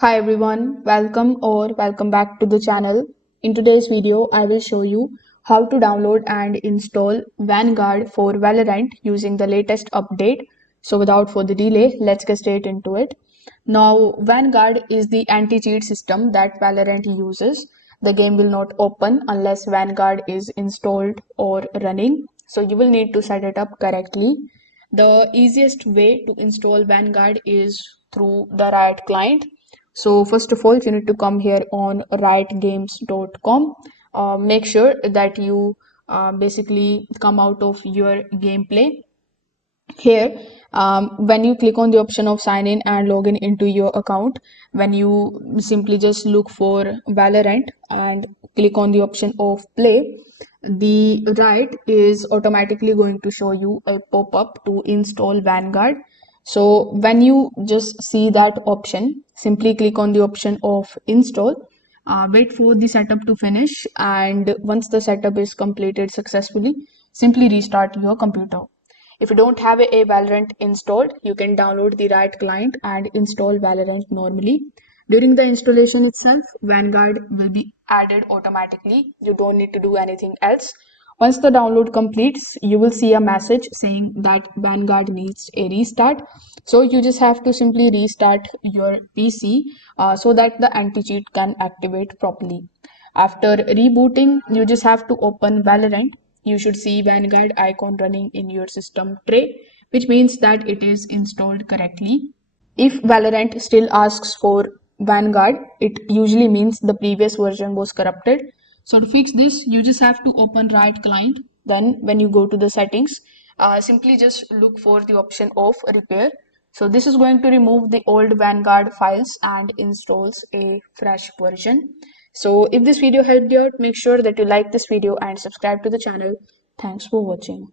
Hi everyone, welcome back to the channel. In today's video, I will show you how to download and install Vanguard for Valorant using the latest update. So without further delay, let's get straight into it. Now, Vanguard is the anti-cheat system that Valorant uses. The game will not open unless Vanguard is installed or running. So you will need to set it up correctly. The easiest way to install Vanguard is through the Riot client. So first of all, you need to come here on riotgames.com. Make sure that you basically come out of your gameplay here. When you click on the option of sign in and log in into your account, when you simply just look for Valorant and click on the option of play, the right is automatically going to show you a pop-up to install Vanguard. So when you just see that option, simply click on the option of install. Wait for the setup to finish, and once the setup is completed successfully, simply restart your computer. If you don't have a Valorant installed, you can download the Riot client and install Valorant normally. During the installation itself, Vanguard will be added automatically. You don't need to do anything else. Once the download completes, you will see a message saying that Vanguard needs a restart. So you just have to simply restart your PC so that the anti-cheat can activate properly. After rebooting, you just have to open Valorant. You should see Vanguard icon running in your system tray, which means that it is installed correctly. If Valorant still asks for Vanguard, it usually means the previous version was corrupted. So to fix this, you just have to open Riot client. Then when you go to the settings, simply just look for the option of repair. So this is going to remove the old Vanguard files and installs a fresh version. So if this video helped you out, make sure that you like this video and subscribe to the channel. Thanks for watching.